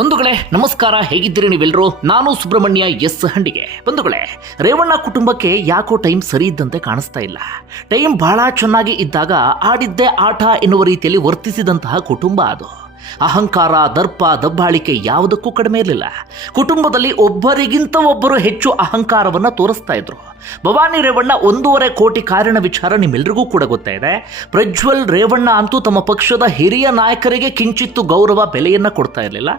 ಬಂಧುಗಳೇ, ನಮಸ್ಕಾರ, ಹೇಗಿದ್ದೀರಿ ನೀವೆಲ್ಲರೂ ನಾನು ಸುಬ್ರಹ್ಮಣ್ಯ ಎಸ್ ಹಂಡಿಗೆ. ಬಂಧುಗಳೇ, ರೇವಣ್ಣ ಕುಟುಂಬಕ್ಕೆ ಯಾಕೋ ಟೈಮ್ ಸರಿ ಇದ್ದಂತೆ ಕಾಣಿಸ್ತಾ ಇಲ್ಲ. ಟೈಮ್ ಬಹಳ ಚೆನ್ನಾಗಿ ಇದ್ದಾಗ ಆಡಿದ್ದೇ ಆಟ ಎನ್ನುವ ರೀತಿಯಲ್ಲಿ ವರ್ತಿಸಿದಂತಹ ಕುಟುಂಬ ಅದು. ಅಹಂಕಾರ, ದರ್ಪ, ದಬ್ಬಾಳಿಕೆ ಯಾವುದಕ್ಕೂ ಕಡಿಮೆ ಇರಲಿಲ್ಲ. ಕುಟುಂಬದಲ್ಲಿ ಒಬ್ಬರಿಗಿಂತ ಒಬ್ಬರು ಹೆಚ್ಚು ಅಹಂಕಾರವನ್ನು ತೋರಿಸ್ತಾ ಇದ್ರು. ಭವಾನಿ ರೇವಣ್ಣ ಒಂದೂವರೆ ಕೋಟಿ ಕಾರಣ ವಿಚಾರ ನಿಮ್ಮೆಲ್ಲರಿಗೂ ಕೂಡ ಗೊತ್ತಾ ಇದೆ. ಪ್ರಜ್ವಲ್ ರೇವಣ್ಣ ಅಂತೂ ತಮ್ಮ ಪಕ್ಷದ ಹಿರಿಯ ನಾಯಕರಿಗೆ ಕಿಂಚಿತ್ತು ಗೌರವ, ಬೆಲೆಯನ್ನ ಕೊಡ್ತಾ ಇರಲಿಲ್ಲ.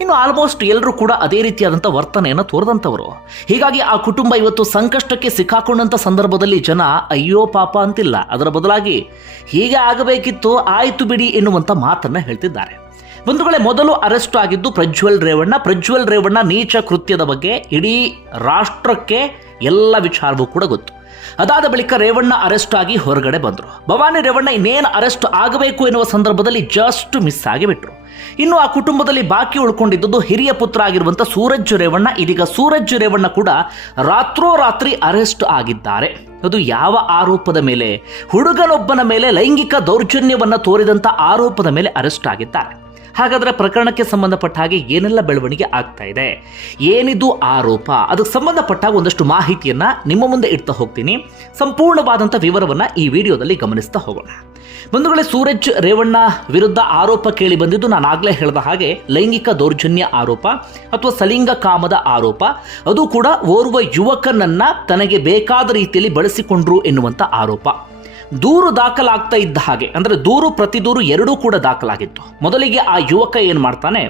ಇನ್ನು ಆಲ್ಮೋಸ್ಟ್ ಎಲ್ಲರೂ ಕೂಡ ಅದೇ ರೀತಿಯಾದಂಥ ವರ್ತನೆಯನ್ನು ತೋರಿದಂಥವರು ಹೀಗಾಗಿ ಆ ಕುಟುಂಬ ಇವತ್ತು ಸಂಕಷ್ಟಕ್ಕೆ ಸಿಕ್ಕಾಕೊಂಡಂಥ ಸಂದರ್ಭದಲ್ಲಿ ಜನ, ಅಯ್ಯೋ ಪಾಪ ಅಂತಿಲ್ಲ. ಅದರ ಬದಲಾಗಿ, ಹೀಗೆ ಆಗಬೇಕಿತ್ತು, ಆಯಿತು ಬಿಡಿ ಎನ್ನುವಂಥ ಮಾತನ್ನು ಹೇಳ್ತಿದ್ದಾರೆ. ಬಂಧುಗಳೇ ಮೊದಲು ಅರೆಸ್ಟ್ ಆಗಿದ್ದು ಪ್ರಜ್ವಲ್ ರೇವಣ್ಣ ಪ್ರಜ್ವಲ್ ರೇವಣ್ಣ ನೀಚ ಕೃತ್ಯದ ಬಗ್ಗೆ ಇಡೀ ರಾಷ್ಟ್ರಕ್ಕೆ ಎಲ್ಲ ವಿಚಾರವೂ ಕೂಡ ಗೊತ್ತು. ಅದಾದ ಬಳಿಕ ರೇವಣ್ಣ ಅರೆಸ್ಟ್ ಆಗಿ ಹೊರಗಡೆ ಬಂದರು. ಭವಾನಿ ರೇವಣ್ಣ ಇನ್ನೇನು ಅರೆಸ್ಟ್ ಆಗಬೇಕು ಎನ್ನುವ ಸಂದರ್ಭದಲ್ಲಿ ಜಸ್ಟ್ ಮಿಸ್ ಆಗಿಬಿಟ್ರು. ಇನ್ನು ಆ ಕುಟುಂಬದಲ್ಲಿ ಬಾಕಿ ಉಳ್ಕೊಂಡಿದ್ದುದು ಹಿರಿಯ ಪುತ್ರ ಆಗಿರುವಂಥ ಸೂರಜ್ ರೇವಣ್ಣ. ಇದೀಗ ಸೂರಜ್ ರೇವಣ್ಣ ಕೂಡ ರಾತ್ರೋರಾತ್ರಿ ಅರೆಸ್ಟ್ ಆಗಿದ್ದಾರೆ. ಅದು ಯಾವ ಆರೋಪದ ಮೇಲೆ? ಹುಡುಗನೊಬ್ಬನ ಮೇಲೆ ಲೈಂಗಿಕ ದೌರ್ಜನ್ಯವನ್ನು ತೋರಿದಂಥ ಆರೋಪದ ಮೇಲೆ ಅರೆಸ್ಟ್ ಆಗಿದ್ದಾರೆ. ಹಾಗಾದ್ರೆ ಪ್ರಕರಣಕ್ಕೆ ಸಂಬಂಧಪಟ್ಟ ಹಾಗೆ ಏನೆಲ್ಲ ಬೆಳವಣಿಗೆ ಆಗ್ತಾ ಇದೆ? ಏನಿದು ಆರೋಪ? ಅದಕ್ಕೆ ಸಂಬಂಧಪಟ್ಟ ಒಂದಷ್ಟು ಮಾಹಿತಿಯನ್ನ ನಿಮ್ಮ ಮುಂದೆ ಇಡ್ತಾ ಹೋಗ್ತೀನಿ. ಸಂಪೂರ್ಣವಾದಂಥ ವಿವರವನ್ನ ಈ ವಿಡಿಯೋದಲ್ಲಿ ಗಮನಿಸ್ತಾ ಹೋಗೋಣ. ಬಂಧುಗಳೇ, ಸೂರಜ್ ರೇವಣ್ಣ ವಿರುದ್ಧ ಆರೋಪ ಕೇಳಿ ಬಂದಿದ್ದು ನಾನು ಆಗ್ಲೇ ಹೇಳಿದ ಹಾಗೆ ಲೈಂಗಿಕ ದೌರ್ಜನ್ಯ ಆರೋಪ ಅಥವಾ ಸಲಿಂಗ ಕಾಮದ ಆರೋಪ. ಅದು ಕೂಡ ಓರ್ವ ಯುವಕನನ್ನ ತನಗೆ ಬೇಕಾದ ರೀತಿಯಲ್ಲಿ ಬಳಸಿಕೊಂಡ್ರು ಎನ್ನುವಂಥ ಆರೋಪ. ದೂರು ದಾಖಲಾಗ್ತಾ ಇದ್ದ ಹಾಗೆ, ಅಂದರೆ ದೂರು ಪ್ರತಿ ದೂರು ಎರಡೂ ಕೂಡ ದಾಖಲಾಗಿತ್ತು. ಮೊದಲಿಗೆ ಆ ಯುವಕ ಏನು ಮಾಡ್ತಾನೆ,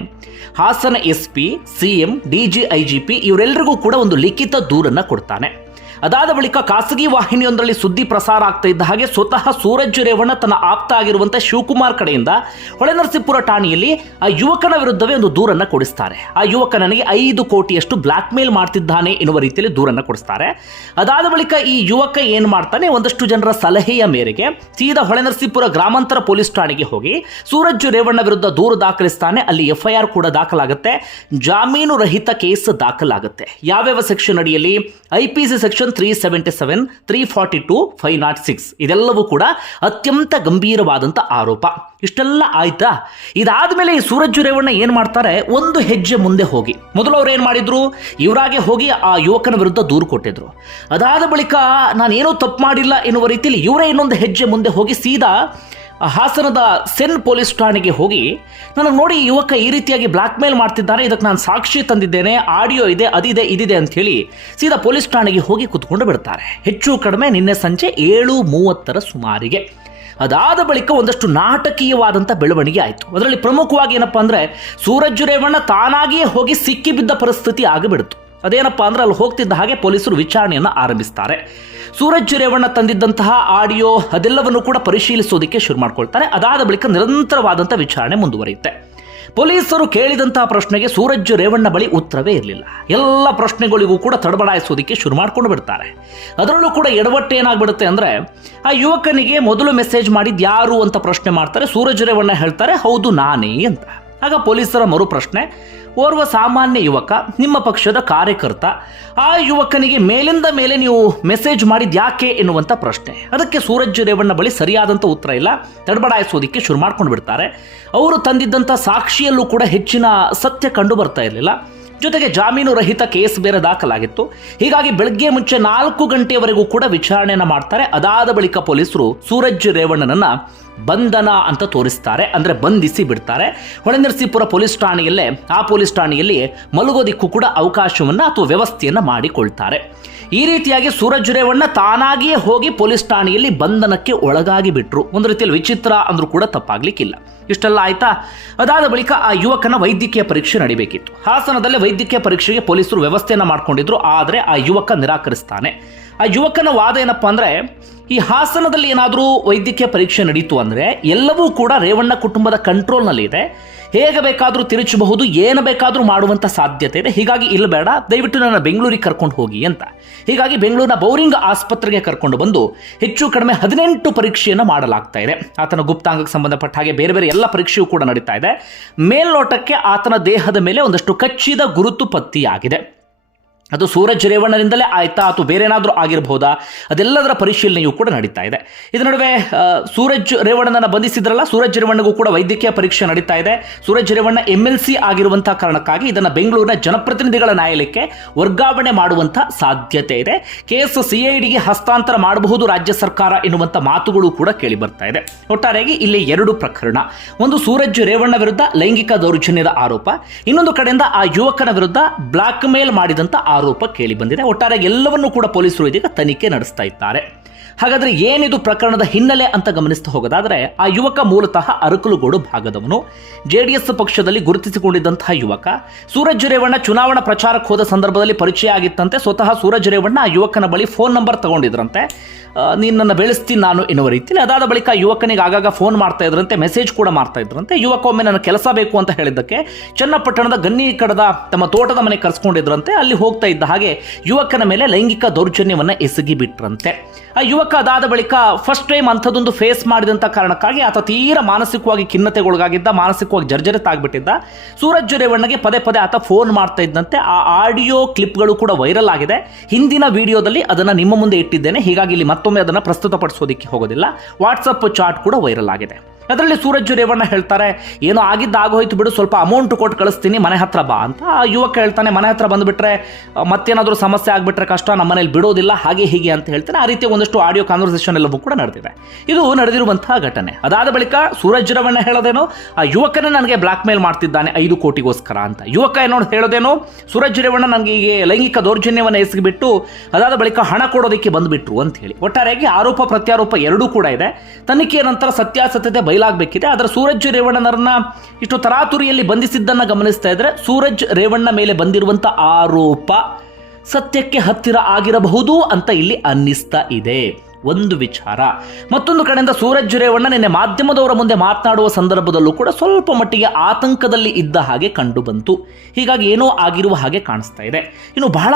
Hassan S P C M, D G, I G P ಇವರೆಲ್ಲರಿಗೂ ಕೂಡ ಒಂದು ಲಿಖಿತ ದೂರನ್ನು ಕೊಡ್ತಾನೆ. ಅದಾದ ಬಳಿಕ ಖಾಸಗಿ ವಾಹಿನಿಯೊಂದರಲ್ಲಿ ಸುದ್ದಿ ಪ್ರಸಾರ ಆಗ್ತಾ ಇದ್ದ ಹಾಗೆ ಸ್ವತಃ ಸೂರಜ್ ರೇವಣ್ಣ ತನ್ನ ಆಪ್ತ ಆಗಿರುವಂತಹ ಶಿವಕುಮಾರ್ ಕಡೆಯಿಂದ ಹೊಳೆನರಸೀಪುರ ಠಾಣೆಯಲ್ಲಿ ಆ ಯುವಕನ ವಿರುದ್ಧವೇ ಒಂದು ದೂರನ್ನ ಕೊಡಿಸ್ತಾರೆ. ಆ ಯುವಕ ನನಗೆ ಐದು ಕೋಟಿಯಷ್ಟು ಬ್ಲಾಕ್ ಮೇಲ್ ಮಾಡ್ತಿದ್ದಾನೆ ಎನ್ನುವ ರೀತಿಯಲ್ಲಿ ದೂರನ್ನ ಕೊಡಿಸ್ತಾರೆ. ಅದಾದ ಬಳಿಕ ಈ ಯುವಕ ಏನ್ ಮಾಡ್ತಾನೆ ಒಂದಷ್ಟು ಜನರ ಸಲಹೆಯ ಮೇರೆಗೆ ಸೀದಾ ಹೊಳೆನರಸೀಪುರ ಗ್ರಾಮಾಂತರ ಪೊಲೀಸ್ ಠಾಣೆಗೆ ಹೋಗಿ ಸೂರಜ್ ರೇವಣ್ಣ ವಿರುದ್ಧ ದೂರು ದಾಖಲಿಸ್ತಾನೆ. ಅಲ್ಲಿ ಎಫ್ಐಆರ್ ಕೂಡ ದಾಖಲಾಗುತ್ತೆ. ಜಾಮೀನು ರಹಿತ ಕೇಸ್ ದಾಖಲಾಗುತ್ತೆ. ಯಾವ್ಯಾವ ಸೆಕ್ಷನ್ ಅಡಿಯಲ್ಲಿ? IPC section section three seventy seven three forty two five naught six ಇದೆಲ್ಲವೂ ಕೂಡ ಅತ್ಯಂತ ಗಂಭೀರವಾದಂಥ ಆರೋಪ. ಇಷ್ಟೆಲ್ಲ ಆಯ್ತಾ? ಇದಾದ ಮೇಲೆ ಈ ಸೂರಜ್ಜು ರೇವಣ್ಣ ಏನ್ ಮಾಡ್ತಾರೆ? ಒಂದು ಹೆಜ್ಜೆ ಮುಂದೆ ಹೋಗಿ. ಮೊದಲು ಅವ್ರು ಏನ್ ಮಾಡಿದ್ರು? ಇವರಾಗೆ ಹೋಗಿ ಆ ಯುವಕನ ವಿರುದ್ಧ ದೂರು ಕೊಟ್ಟಿದ್ರು. ಅದಾದ ಬಳಿಕ ನಾನೇನೋ ತಪ್ಪು ಮಾಡಿಲ್ಲ ಎನ್ನುವ ರೀತಿಯಲ್ಲಿ ಇವರೇ ಇನ್ನೊಂದು ಹೆಜ್ಜೆ ಮುಂದೆ ಹೋಗಿ ಸೀದಾ ಹಾಸನದ ಸೆನ್ ಪೊಲೀಸ್ ಠಾಣೆಗೆ ಹೋಗಿ ನನಗೆ ನೋಡಿ ಯುವಕ ಈ ರೀತಿಯಾಗಿ ಬ್ಲಾಕ್ ಮೇಲ್ ಮಾಡ್ತಿದ್ದಾನೆ ಇದಕ್ಕೆ ನಾನು ಸಾಕ್ಷಿ ತಂದಿದ್ದೇನೆ, ಆಡಿಯೋ ಇದೆ ಅದಿದೆ ಇದಿದೆ ಅಂತ ಹೇಳಿ ಸೀದಾ ಪೊಲೀಸ್ ಠಾಣೆಗೆ ಹೋಗಿ ಕುತ್ಕೊಂಡು ಬಿಡ್ತಾರೆ. ಹೆಚ್ಚು ಕಡಿಮೆ ನಿನ್ನೆ ಸಂಜೆ ಏಳು ಮೂವತ್ತರ ಸುಮಾರಿಗೆ. ಅದಾದ ಬಳಿಕ ಒಂದಷ್ಟು ನಾಟಕೀಯವಾದಂಥ ಬೆಳವಣಿಗೆ ಆಯಿತು. ಅದರಲ್ಲಿ ಪ್ರಮುಖವಾಗಿ ಏನಪ್ಪ ಅಂದರೆ, ಸೂರಜ್ ರೇವಣ್ಣ ತಾನಾಗಿಯೇ ಹೋಗಿ ಸಿಕ್ಕಿಬಿದ್ದ ಪರಿಸ್ಥಿತಿ ಆಗಿಬಿಡ್ತು. ಅದೇನಪ್ಪ ಅಂದ್ರೆ, ಅಲ್ಲಿ ಹೋಗ್ತಿದ್ದ ಹಾಗೆ ಪೊಲೀಸರು ವಿಚಾರಣೆಯನ್ನು ಆರಂಭಿಸ್ತಾರೆ. ಸೂರಜ್ ರೇವಣ್ಣ ತಂದಿದ್ದಂತಹ ಆಡಿಯೋ ಅದೆಲ್ಲವನ್ನು ಕೂಡ ಪರಿಶೀಲಿಸೋದಕ್ಕೆ ಶುರು ಮಾಡ್ಕೊಳ್ತಾರೆ. ಅದಾದ ಬಳಿಕ ನಿರಂತರವಾದಂಥ ವಿಚಾರಣೆ ಮುಂದುವರಿಯುತ್ತೆ. ಪೊಲೀಸರು ಕೇಳಿದಂತಹ ಪ್ರಶ್ನೆಗೆ ಸೂರಜ್ ರೇವಣ್ಣ ಬಳಿ ಉತ್ತರವೇ ಇರಲಿಲ್ಲ. ಎಲ್ಲ ಪ್ರಶ್ನೆಗಳಿಗೂ ಕೂಡ ತಡಬಡಾಯಿಸೋದಕ್ಕೆ ಶುರು ಮಾಡ್ಕೊಂಡು ಬಿಡ್ತಾರೆ. ಅದರಲ್ಲೂ ಕೂಡ ಎಡವಟ್ಟು ಏನಾಗ್ಬಿಡುತ್ತೆ ಅಂದರೆ, ಆ ಯುವಕನಿಗೆ ಮೊದಲು ಮೆಸೇಜ್ ಮಾಡಿದ್ದು ಯಾರು ಅಂತ ಪ್ರಶ್ನೆ ಮಾಡ್ತಾರೆ. ಸೂರಜ್ ರೇವಣ್ಣ ಹೇಳ್ತಾರೆ, ಹೌದು, ನಾನೇ ಅಂತ. ಆಗ ಪೊಲೀಸರ ಮರು ಪ್ರಶ್ನೆ ಓರ್ವ ಸಾಮಾನ್ಯ ಯುವಕ, ನಿಮ್ಮ ಪಕ್ಷದ ಕಾರ್ಯಕರ್ತ. ಆ ಯುವಕನಿಗೆ ಮೇಲಿಂದ ಮೇಲೆ ನೀವು ಮೆಸೇಜ್ ಮಾಡಿದ ಯಾಕೆ ಎನ್ನುವಂಥ ಪ್ರಶ್ನೆ. ಅದಕ್ಕೆ ಸೂರಜ್ ರೇವಣ್ಣ ಬಳಿ ಸರಿಯಾದಂಥ ಉತ್ತರ ಇಲ್ಲ. ತಡಬಡಾಯಿಸೋದಿಕ್ಕೆ ಶುರು ಮಾಡ್ಕೊಂಡು ಬಿಡ್ತಾರೆ ಅವರು ತಂದಿದ್ದಂಥ ಸಾಕ್ಷಿಯಲ್ಲೂ ಕೂಡ ಹೆಚ್ಚಿನ ಸತ್ಯ ಕಂಡು ಬರ್ತಾ ಇರಲಿಲ್ಲ. ಜೊತೆಗೆ ಜಾಮೀನು ರಹಿತ ಕೇಸ್ ಬೇರೆ ದಾಖಲಾಗಿತ್ತು. ಹೀಗಾಗಿ ಬೆಳಗ್ಗೆ ಮುಂಚೆ ನಾಲ್ಕು ಗಂಟೆಯವರೆಗೂ ಕೂಡ ವಿಚಾರಣೆಯನ್ನು ಮಾಡ್ತಾರೆ. ಅದಾದ ಬಳಿಕ ಪೊಲೀಸರು ಸೂರಜ್ ರೇವಣ್ಣನನ್ನ ಬಂಧನ ಅಂತ ತೋರಿಸ್ತಾರೆ. ಅಂದ್ರೆ ಬಂಧಿಸಿ ಬಿಡ್ತಾರೆ. ಹೊಳೆನರಸೀಪುರ ಪೊಲೀಸ್ ಠಾಣೆಯಲ್ಲೇ, ಆ ಪೊಲೀಸ್ ಠಾಣೆಯಲ್ಲಿ ಮಲಗೋದಿಕ್ಕೂ ಕೂಡ ಅವಕಾಶವನ್ನ ಅಥವಾ ವ್ಯವಸ್ಥೆಯನ್ನ ಮಾಡಿಕೊಳ್ತಾರೆ. ಈ ರೀತಿಯಾಗಿ ಸೂರಜ್ ಜುರೇವಣ್ಣ ತಾನಾಗಿಯೇ ಹೋಗಿ ಪೊಲೀಸ್ ಠಾಣೆಯಲ್ಲಿ ಬಂಧನಕ್ಕೆ ಒಳಗಾಗಿ ಬಿಟ್ರು. ಒಂದು ರೀತಿಯಲ್ಲಿ ವಿಚಿತ್ರ ಅಂದ್ರೂ ಕೂಡ ತಪ್ಪಾಗ್ಲಿಕ್ಕಿಲ್ಲ. ಇಷ್ಟೆಲ್ಲ ಆಯ್ತಾ? ಅದಾದ ಬಳಿಕ ಆ ಯುವಕನ ವೈದ್ಯಕೀಯ ಪರೀಕ್ಷೆ ನಡಿಬೇಕಿತ್ತು. ಹಾಸನದಲ್ಲೇ ವೈದ್ಯಕೀಯ ಪರೀಕ್ಷೆಗೆ ಪೊಲೀಸರು ವ್ಯವಸ್ಥೆಯನ್ನು ಮಾಡ್ಕೊಂಡಿದ್ರು, ಆದರೆ ಆ ಯುವಕ ನಿರಾಕರಿಸ್ತಾನೆ. ಆ ಯುವಕನ ವಾದ ಏನಪ್ಪ ಅಂದರೆ, ಈ ಹಾಸನದಲ್ಲಿ ಏನಾದರೂ ವೈದ್ಯಕೀಯ ಪರೀಕ್ಷೆ ನಡೀತು ಅಂದರೆ ಎಲ್ಲವೂ ಕೂಡ ರೇವಣ್ಣ ಕುಟುಂಬದ ಕಂಟ್ರೋಲ್ನಲ್ಲಿ ಇದೆ. ಹೇಗೆ ಬೇಕಾದರೂ ತಿರುಚಬಹುದು, ಏನು ಬೇಕಾದರೂ ಮಾಡುವಂಥ ಸಾಧ್ಯತೆ ಇದೆ. ಹೀಗಾಗಿ ಇಲ್ಲ ಬೇಡ, ದಯವಿಟ್ಟು ನನ್ನ ಬೆಂಗಳೂರಿಗೆ ಕರ್ಕೊಂಡು ಹೋಗಿ ಅಂತ. ಹೀಗಾಗಿ ಬೆಂಗಳೂರಿನ ಬೌರಿಂಗ್ ಆಸ್ಪತ್ರೆಗೆ ಕರ್ಕೊಂಡು ಬಂದು ಹೆಚ್ಚು ಕಡಿಮೆ ಹದಿನೆಂಟು ಪರೀಕ್ಷೆಯನ್ನು ಮಾಡಲಾಗ್ತಾ ಇದೆ. ಆತನ ಗುಪ್ತಾಂಗಕ್ಕೆ ಸಂಬಂಧಪಟ್ಟ ಹಾಗೆ ಬೇರೆ ಬೇರೆ ಎಲ್ಲ ಪರೀಕ್ಷೆಯೂ ಕೂಡ ನಡೀತಾ ಇದೆ. ಮೇಲ್ನೋಟಕ್ಕೆ ಆತನ ದೇಹದ ಮೇಲೆ ಒಂದಷ್ಟು ಕಚ್ಚಿದ ಗುರುತು ಪತ್ತೆಯಾಗಿದೆ. ಅದು ಸೂರಜ್ ರೇವಣ್ಣನಿಂದಲೇ ಆಯ್ತಾ ಅಥವಾ ಬೇರೆ ಏನಾದರೂ ಆಗಿರಬಹುದಾ ಅದೆಲ್ಲದರ ಪರಿಶೀಲನೆಯೂ ಕೂಡ ನಡೀತಾ ಇದೆ. ಇದರ ನಡುವೆ ಸೂರಜ್ ರೇವಣ್ಣನ ಬಂಧಿಸಿದ್ರಲ್ಲ, ಸೂರಜ್ ರೇವಣ್ಣಗೂ ಕೂಡ ವೈದ್ಯಕೀಯ ಪರೀಕ್ಷೆ ನಡೀತಾ ಇದೆ. Suraj Revanna M L C ಆಗಿರುವಂತಹ ಕಾರಣಕ್ಕಾಗಿ ಇದನ್ನು ಬೆಂಗಳೂರಿನ ಜನಪ್ರತಿನಿಧಿಗಳ ನ್ಯಾಯಾಲಯಕ್ಕೆ ವರ್ಗಾವಣೆ ಮಾಡುವಂಥ ಸಾಧ್ಯತೆ ಇದೆ. ಕೇಸ್ ಸಿಐಡಿಗೆ ಹಸ್ತಾಂತರ ಮಾಡಬಹುದು ರಾಜ್ಯ ಸರ್ಕಾರ ಎನ್ನುವಂಥ ಮಾತುಗಳು ಕೂಡ ಕೇಳಿ ಬರ್ತಾ ಇದೆ. ಒಟ್ಟಾರೆಯಾಗಿ ಇಲ್ಲಿ ಎರಡು ಪ್ರಕರಣ. ಒಂದು ಸೂರಜ್ ರೇವಣ್ಣ ವಿರುದ್ಧ ಲೈಂಗಿಕ ದೌರ್ಜನ್ಯದ ಆರೋಪ. ಇನ್ನೊಂದು ಕಡೆಯಿಂದ ಆ ಯುವಕನ ವಿರುದ್ಧ ಬ್ಲಾಕ್ ಮೇಲ್ ಮಾಡಿದಂಥ ಕೇಳಿ ಬಂದಿದೆ. ಒಟ್ಟಾರೆ ಎಲ್ಲವನ್ನೂ ಕೂಡ ಪೊಲೀಸರು ಇದೀಗ ತನಿಖೆ ನಡೆಸ್ತಾ ಇದ್ದಾರೆ. ಹಾಗಾದ್ರೆ ಏನಿದು ಪ್ರಕರಣದ ಹಿನ್ನೆಲೆ ಅಂತ ಗಮನಿಸ್ತಾ ಹೋಗೋದಾದ್ರೆ, ಆ ಯುವಕ ಮೂಲತಃ ಅರಕಲುಗೋಡು ಭಾಗದವನು. ಜೆಡಿಎಸ್ ಪಕ್ಷದಲ್ಲಿ ಗುರುತಿಸಿಕೊಂಡಿದ್ದಂತಹ ಯುವಕ, ಸೂರಜ್ ರೇವಣ್ಣ ಚುನಾವಣಾ ಪ್ರಚಾರಕ್ಕೆ ಹೋದ ಸಂದರ್ಭದಲ್ಲಿ ಪರಿಚಯ ಆಗಿತ್ತಂತೆ, ಸ್ವತಃ ಸೂರಜ್ ರೇವಣ್ಣ ಆ ಯುವಕನ ಬಳಿ ಫೋನ್ ನಂಬರ್ ತಗೊಂಡಿದ್ರಂತೆ. ನೀನು ನನ್ನ ಬೆಳೆಸ್ತೀನಿ ನಾನು ಎನ್ನುವ ರೀತಿಯಲ್ಲಿ, ಅದಾದ ಬಳಿಕ ಯುವಕನಿಗೆ ಆಗಾಗ ಫೋನ್ ಮಾಡ್ತಾ ಇದ್ರಂತೆ, ಮೆಸೇಜ್ ಕೂಡ ಮಾಡ್ತಾ ಇದ್ರಂತೆ. ಯುವಕ ಒಮ್ಮೆ ನನ್ನ ಕೆಲಸ ಬೇಕು ಅಂತ ಹೇಳಿದ್ದಕ್ಕೆ ಚನ್ನಪಟ್ಟಣದ ಗನ್ನಿ ಕಡದ ತಮ್ಮ ತೋಟದ ಮನೆ ಕರೆಸ್ಕೊಂಡಿದ್ರಂತೆ, ಅಲ್ಲಿ ಹೋಗ್ತಾ ಇದ್ದ ಹಾಗೆ ಯುವಕನ ಮೇಲೆ ಲೈಂಗಿಕ ದೌರ್ಜನ್ಯವನ್ನು ಎಸಗಿ ಬಿಟ್ರಂತೆ ಆ ಯುವಕ ಅದಾದ ಬಳಿಕ ಫಸ್ಟ್ ಟೈಮ್ ಅಂಥದ್ದೊಂದು ಫೇಸ್ ಮಾಡಿದಂಥ ಕಾರಣಕ್ಕಾಗಿ ಆತ ತೀರ ಮಾನಸಿಕವಾಗಿ ಖಿನ್ನತೆಗೊಳಗಾಗಿದ್ದ, ಮಾನಸಿಕವಾಗಿ ಜರ್ಜರಿತ ಆಗ್ಬಿಟ್ಟಿದ್ದ ಸೂರಜ್ ರೇವಣ್ಣಗೆ ಪದೇ ಪದೇ ಆತ ಫೋನ್ ಮಾಡ್ತಾ ಇದ್ದಂತೆ. ಆ ಆಡಿಯೋ ಕ್ಲಿಪ್ಗಳು ಕೂಡ ವೈರಲ್ ಆಗಿದೆ. ಹಿಂದಿನ ವಿಡಿಯೋದಲ್ಲಿ ಅದನ್ನು ನಿಮ್ಮ ಮುಂದೆ ಇಟ್ಟಿದ್ದೇನೆ. ಹೀಗಾಗಿ ಇಲ್ಲಿ ಮತ್ತೊಮ್ಮೆ ಅದನ್ನು ಪ್ರಸ್ತುತಪಡಿಸೋದಕ್ಕೆ ಹೋಗೋದಿಲ್ಲ. ವಾಟ್ಸಪ್ ಚಾಟ್ ಕೂಡ ವೈರಲ್ ಆಗಿದೆ. ಅದರಲ್ಲಿ ಸೂರಜ್ ರೇವಣ್ಣ ಹೇಳ್ತಾರೆ, ಏನೋ ಆಗಿದ್ದ ಆಗೋಯ್ತು ಬಿಡು, ಸ್ವಲ್ಪ ಅಮೌಂಟ್ ಕೊಟ್ಟು ಕಳಿಸ್ತೀನಿ, ಮನೆ ಹತ್ರ ಬಾ ಅಂತ ಆ ಯುವಕ ಹೇಳ್ತಾನೆ, ಮನೆ ಹತ್ರ ಬಂದುಬಿಟ್ರೆ ಮತ್ತೇನಾದರೂ ಸಮಸ್ಯೆ ಆಗಿಬಿಟ್ರೆ ಕಷ್ಟ ನಮ್ಮ ಮನೇಲಿ ಬಿಡೋದಿಲ್ಲ, ಹಾಗೆ ಹೀಗೆ ಅಂತ ಹೇಳ್ತಾನೆ. ಆ ರೀತಿಯ ಒಂದಷ್ಟು ಆಡಿಯೋ ಕಾನ್ವರ್ಸೇಷನ್ ಎಲ್ಲವೂ ಕೂಡ ನಡೆದಿದೆ. ಇದು ನಡೆದಿರುವಂತಹ ಘಟನೆ. ಅದಾದ ಬಳಿಕ ಸೂರಜ್ ರೇವಣ್ಣ ಹೇಳೋದೇನೋ, ಆ ಯುವಕನೇ ನನಗೆ ಬ್ಲಾಕ್ ಮೇಲ್ ಮಾಡ್ತಿದ್ದಾನೆ ಐದು ಕೋಟಿಗೋಸ್ಕರ ಅಂತ. ಯುವಕ ಏನೋ ಹೇಳೋದೇನೋ ಸೂರಜ್ ರೇವಣ್ಣ ನನಗೆ ಲೈಂಗಿಕ ದೌರ್ಜನ್ಯವನ್ನು ಎಸಗಿಬಿಟ್ಟು, ಅದಾದ ಬಳಿಕ ಹಣ ಕೊಡೋದಕ್ಕೆ ಬಂದುಬಿಟ್ರು ಅಂತ ಹೇಳಿ. ಒಟ್ಟಾರೆಯಾಗಿ ಆರೋಪ ಪ್ರತ್ಯಾರೋಪ ಎರಡೂ ಕೂಡ ಇದೆ. ತನಿಖೆಯ ನಂತರ ಸತ್ಯಾಸತ್ಯತೆ ಬಯಲಾಗಬೇಕಿದೆ ಆದರೆ ಸೂರಜ್ ರೇವಣ್ಣನರನ್ನ ಇಷ್ಟು ತರಾತುರಿಯಲ್ಲಿ ಬಂಧಿಸಿದ್ದನ್ನ ಗಮನಿಸ್ತಾ ಇದ್ರೆ ಸೂರಜ್ ರೇವಣ್ಣ ಮೇಲೆ ಬಂದಿರುವಂಥ ಆರೋಪ ಸತ್ಯಕ್ಕೆ ಹತ್ತಿರ ಆಗಿರಬಹುದು ಅಂತ ಇಲ್ಲಿ ಅನ್ನಿಸ್ತಾ ಇದೆ. ಒಂದು ವಿಚಾರ. ಮತ್ತೊಂದು ಕಡೆಯಿಂದ ಸೂರಜ್ ರೇವಣ್ಣ ನಿನ್ನೆ ಮಾಧ್ಯಮದವರ ಮುಂದೆ ಮಾತನಾಡುವ ಸಂದರ್ಭದಲ್ಲೂ ಕೂಡ ಸ್ವಲ್ಪ ಮಟ್ಟಿಗೆ ಆತಂಕದಲ್ಲಿ ಇದ್ದ ಹಾಗೆ ಕಂಡು ಬಂತು. ಹೀಗಾಗಿ ಏನೋ ಆಗಿರುವ ಹಾಗೆ ಕಾಣಿಸ್ತಾ ಇದೆ. ಇನ್ನು ಬಹಳ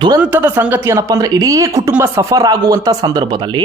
ದುರಂತದ ಸಂಗತಿ ಏನಪ್ಪ ಅಂದ್ರೆ ಇಡೀ ಕುಟುಂಬ ಸಫರ್ ಆಗುವಂತ ಸಂದರ್ಭದಲ್ಲಿ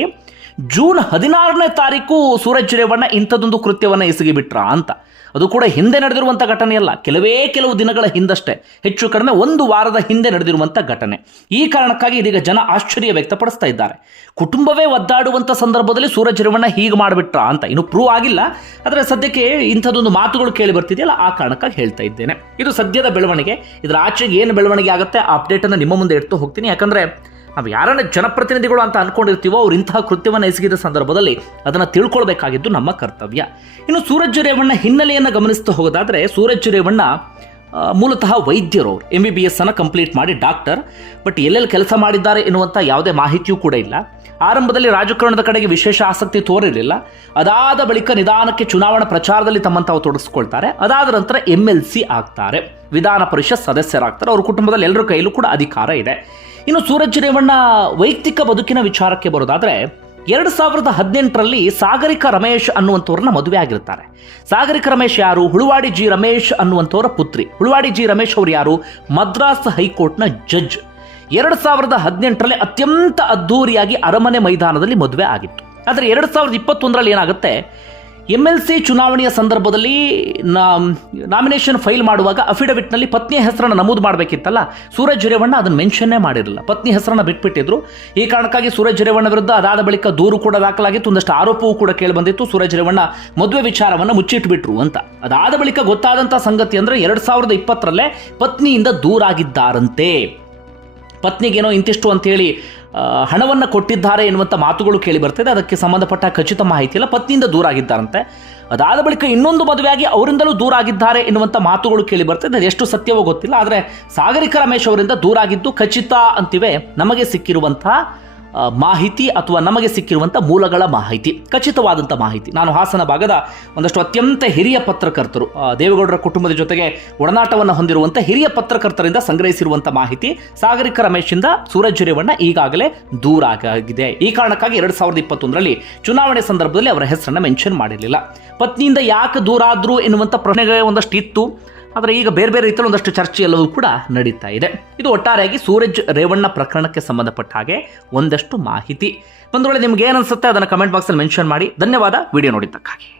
ಜೂನ್ ಹದಿನಾರನೇ ತಾರೀಕು ಸೂರಜ್ ರೇವಣ್ಣ ಇಂಥದ್ದೊಂದು ಕೃತ್ಯವನ್ನು ಎಸಗಿಬಿಟ್ರ ಅಂತ. ಅದು ಕೂಡ ಹಿಂದೆ ನಡೆದಿರುವಂಥ ಘಟನೆಯಲ್ಲ ಕೆಲವೇ ಕೆಲವು ದಿನಗಳ ಹಿಂದಷ್ಟೇ. ಹೆಚ್ಚು ಕಡಿಮೆ ಒಂದು ವಾರದ ಹಿಂದೆ ನಡೆದಿರುವಂಥ ಘಟನೆ. ಈ ಕಾರಣಕ್ಕಾಗಿ ಇದೀಗ ಜನ ಆಶ್ಚರ್ಯ ವ್ಯಕ್ತಪಡಿಸ್ತಾ ಇದ್ದಾರೆ. ಕುಟುಂಬವೇ ಒದ್ದಾಡುವಂಥ ಸಂದರ್ಭದಲ್ಲಿ ಸೂರಜ್ ರೇವಣ್ಣ ಹೀಗೆ ಮಾಡಿಬಿಟ್ರ ಅಂತ. ಇನ್ನು ಪ್ರೂವ್ ಆಗಿಲ್ಲ. ಆದರೆ ಸದ್ಯಕ್ಕೆ ಇಂಥದ್ದೊಂದು ಮಾತುಗಳು ಕೇಳಿ ಬರ್ತಿದೆಯಲ್ಲ, ಆ ಕಾರಣಕ್ಕಾಗಿ ಹೇಳ್ತಾ ಇದ್ದೇನೆ. ಇದು ಸದ್ಯದ ಬೆಳವಣಿಗೆ. ಇದರ ಆಚೆಗೆ ಏನು ಬೆಳವಣಿಗೆ ಆಗುತ್ತೆ, ಆ ಅಪ್ಡೇಟನ್ನು ನಿಮ್ಮ ಮುಂದೆ ಇಡ್ತು ಹೋಗ್ತೀನಿ. ಯಾಕಂದರೆ ನಾವು ಯಾರನ್ನ ಜನಪ್ರತಿನಿಧಿಗಳು ಅಂತ ಅನ್ಕೊಂಡಿರ್ತೀವೋ ಅವ್ರು ಇಂತಹ ಕೃತ್ಯವನ್ನು ಎಸಗಿದ ಸಂದರ್ಭದಲ್ಲಿ ಅದನ್ನು ತಿಳ್ಕೊಳ್ಬೇಕಾಗಿದ್ದು ನಮ್ಮ ಕರ್ತವ್ಯ. ಇನ್ನು ಸೂರಜ್ ರೇವಣ್ಣ ಹಿನ್ನೆಲೆಯನ್ನು ಗಮನಿಸ್ತಾ ಹೋಗೋದಾದ್ರೆ ಸೂರಜ್ ರೇವಣ್ಣ ಮೂಲತಃ ವೈದ್ಯರು ಅವರು ಎಂ ಬಿ ಬಿ ಎಸ್ ಅನ್ನು ಕಂಪ್ಲೀಟ್ ಮಾಡಿ ಡಾಕ್ಟರ್ ಬಟ್ ಎಲ್ಲೆಲ್ಲಿ ಕೆಲಸ ಮಾಡಿದ್ದಾರೆ ಎನ್ನುವಂಥ ಯಾವುದೇ ಮಾಹಿತಿಯೂ ಕೂಡ ಇಲ್ಲ. ಆರಂಭದಲ್ಲಿ ರಾಜಕಾರಣದ ಕಡೆಗೆ ವಿಶೇಷ ಆಸಕ್ತಿ ತೋರಿರಲಿಲ್ಲ. ಅದಾದ ಬಳಿಕ ನಿಧಾನಕ್ಕೆ ಚುನಾವಣಾ ಪ್ರಚಾರದಲ್ಲಿ ತಮ್ಮನ್ನು ತಾವು ತೊಡಗಿಸ್ಕೊಳ್ತಾರೆ. ಅದಾದ ನಂತರ ಎಂ ಎಲ್ ಸಿ ಆಗ್ತಾರೆ. ವಿಧಾನ ಪರಿಷತ್ ಸದಸ್ಯರಾಗ್ತಾರೆ. ಅವ್ರ ಕುಟುಂಬದಲ್ಲಿ ಎಲ್ಲರ ಕೈಲೂ ಕೂಡ ಅಧಿಕಾರ ಇದೆ. ಇನ್ನು ಸೂರಜ್ ರೇವಣ್ಣ ವೈಯಕ್ತಿಕ ಬದುಕಿನ ವಿಚಾರಕ್ಕೆ ಬರೋದಾದ್ರೆ ಎರಡು ಸಾವಿರದ ಹದಿನೆಂಟರಲ್ಲಿ ಸಾಗರಿಕ ರಮೇಶ್ ಅನ್ನುವಂಥವ್ರನ್ನ ಮದುವೆ ಆಗಿರ್ತಾರೆ. ಸಾಗರಿಕ ರಮೇಶ್ ಯಾರು? ಹುಳುವಾಡಿ ಜಿ ರಮೇಶ್ ಅನ್ನುವಂಥವರ ಪುತ್ರಿ. ಹುಳುವಾಡಿ ಜಿ ರಮೇಶ್ ಅವರು ಯಾರು? ಮದ್ರಾಸ್ ಹೈಕೋರ್ಟ್ನ ಜಡ್ಜ್. ಎರಡು ಸಾವಿರದ ಹದಿನೆಂಟರಲ್ಲಿ ಅತ್ಯಂತ ಅದ್ಧೂರಿಯಾಗಿ ಅರಮನೆ ಮೈದಾನದಲ್ಲಿ ಮದುವೆ ಆಗಿತ್ತು. ಆದರೆ ಎರಡು ಸಾವಿರದ ಇಪ್ಪತ್ತೊಂದರಲ್ಲಿ ಏನಾಗುತ್ತೆ? ಎಂ ಎಲ್ ಸಿ ಚುನಾವಣೆಯ ಸಂದರ್ಭದಲ್ಲಿ ನಾಮಿನೇಷನ್ ಫೈಲ್ ಮಾಡುವಾಗ ಅಫಿಡವಿಟ್ನಲ್ಲಿ ಪತ್ನಿಯ ಹೆಸರನ್ನು ನಮೂದು ಮಾಡಬೇಕಿತ್ತಲ್ಲ? ಸೂರಜ್ ರೇವಣ್ಣ ಅದನ್ನು ಮೆನ್ಷನ್ನೇ ಮಾಡಿರಲಿಲ್ಲ. ಪತ್ನಿ ಹೆಸರನ್ನು ಬಿಟ್ಬಿಟ್ಟಿದ್ರು. ಈ ಕಾರಣಕ್ಕಾಗಿ ಸೂರಜ್ ರೇವಣ್ಣ ವಿರುದ್ಧ ಅದಾದ ಬಳಿಕ ದೂರು ಕೂಡ ದಾಖಲಾಗಿತ್ತು. ಒಂದಷ್ಟು ಆರೋಪವೂ ಕೂಡ ಕೇಳಿಬಂದಿತ್ತು ಸೂರಜ್ ರೇವಣ್ಣ ಮದುವೆ ವಿಚಾರವನ್ನು ಮುಚ್ಚಿಟ್ಬಿಟ್ರು ಅಂತ. ಅದಾದ ಬಳಿಕ ಗೊತ್ತಾದಂಥ ಸಂಗತಿ ಅಂದರೆ ಎರಡು ಸಾವಿರದ ಇಪ್ಪತ್ತರಲ್ಲೇ ಪತ್ನಿಯಿಂದ ದೂರಾಗಿದ್ದಾರಂತೆ. ಪತ್ನಿಗೇನೋ ಇಂತಿಷ್ಟು ಅಂತೇಳಿ ಹಣವನ್ನು ಕೊಟ್ಟಿದ್ದಾರೆ ಎನ್ನುವಂಥ ಮಾತುಗಳು ಕೇಳಿ ಬರ್ತಿದೆ. ಅದಕ್ಕೆ ಸಂಬಂಧಪಟ್ಟ ಖಚಿತ ಮಾಹಿತಿ ಇಲ್ಲ. ಪತ್ನಿಯಿಂದ ದೂರ ಆಗಿದ್ದಾರಂತೆ ಅದಾದ ಬಳಿಕ ಇನ್ನೊಂದು ಮದುವೆಯಾಗಿ ಅವರಿಂದಲೂ ದೂರ ಆಗಿದ್ದಾರೆ ಎನ್ನುವಂಥ ಮಾತುಗಳು ಕೇಳಿ ಬರ್ತದೆ. ಎಷ್ಟು ಸತ್ಯವೋ ಗೊತ್ತಿಲ್ಲ. ಆದರೆ ಸಾಗರಿಕ ರಮೇಶ್ ಅವರಿಂದ ದೂರ ಆಗಿದ್ದು ಖಚಿತ ಅಂತಿವೆ. ನಮಗೆ ಸಿಕ್ಕಿರುವಂತಹ ಮಾಹಿತಿ ಅಥವಾ ನಮಗೆ ಸಿಕ್ಕಿರುವಂಥ ಮೂಲಗಳ ಮಾಹಿತಿ ಖಚಿತವಾದಂಥ ಮಾಹಿತಿ. ನಾನು ಹಾಸನ ಭಾಗದ ಒಂದಷ್ಟು ಅತ್ಯಂತ ಹಿರಿಯ ಪತ್ರಕರ್ತರು ದೇವೇಗೌಡರ ಕುಟುಂಬದ ಜೊತೆಗೆ ಒಡನಾಟವನ್ನು ಹೊಂದಿರುವಂಥ ಹಿರಿಯ ಪತ್ರಕರ್ತರಿಂದ ಸಂಗ್ರಹಿಸಿರುವಂಥ ಮಾಹಿತಿ ಸಾಗರಿಕ ರಮೇಶಿಂದ ಸೂರಜ್ ರೇವಣ್ಣ ಈಗಾಗಲೇ ದೂರ ಆಗಿದೆ ಈ ಕಾರಣಕ್ಕಾಗಿ ಎರಡು ಸಾವಿರದ ಇಪ್ಪತ್ತೊಂದರಲ್ಲಿ ಚುನಾವಣೆ ಸಂದರ್ಭದಲ್ಲಿ ಅವರ ಹೆಸರನ್ನು ಮೆನ್ಷನ್ ಮಾಡಿರಲಿಲ್ಲ. ಪತ್ನಿಯಿಂದ ಯಾಕೆ ದೂರ ಆದ್ರು ಎನ್ನುವಂಥ ಪ್ರಶ್ನೆಗಳೇ ಒಂದಷ್ಟು ಇತ್ತು ಆದರೆ ಈಗ ಬೇರೆ ಬೇರೆ ರೀತಿಯಲ್ಲಿ ಒಂದಷ್ಟು ಚರ್ಚೆ ಎಲ್ಲವೂ ಕೂಡ ನಡೀತಾ ಇದೆ. ಇದು ಒಟ್ಟಾರೆಯಾಗಿ ಸೂರಜ್ ರೇವಣ್ಣ ಪ್ರಕರಣಕ್ಕೆ ಸಂಬಂಧಪಟ್ಟ ಹಾಗೆ ಒಂದಷ್ಟು ಮಾಹಿತಿ. ಒಂದು ವೇಳೆ ನಿಮ್ಗೆ ಏನನ್ಸುತ್ತೆ ಅದನ್ನು ಕಮೆಂಟ್ ಬಾಕ್ಸಲ್ಲಿ ಮೆನ್ಷನ್ ಮಾಡಿ. ಧನ್ಯವಾದ. ವಿಡಿಯೋ ನೋಡಿದ್ದಕ್ಕಾಗಿ.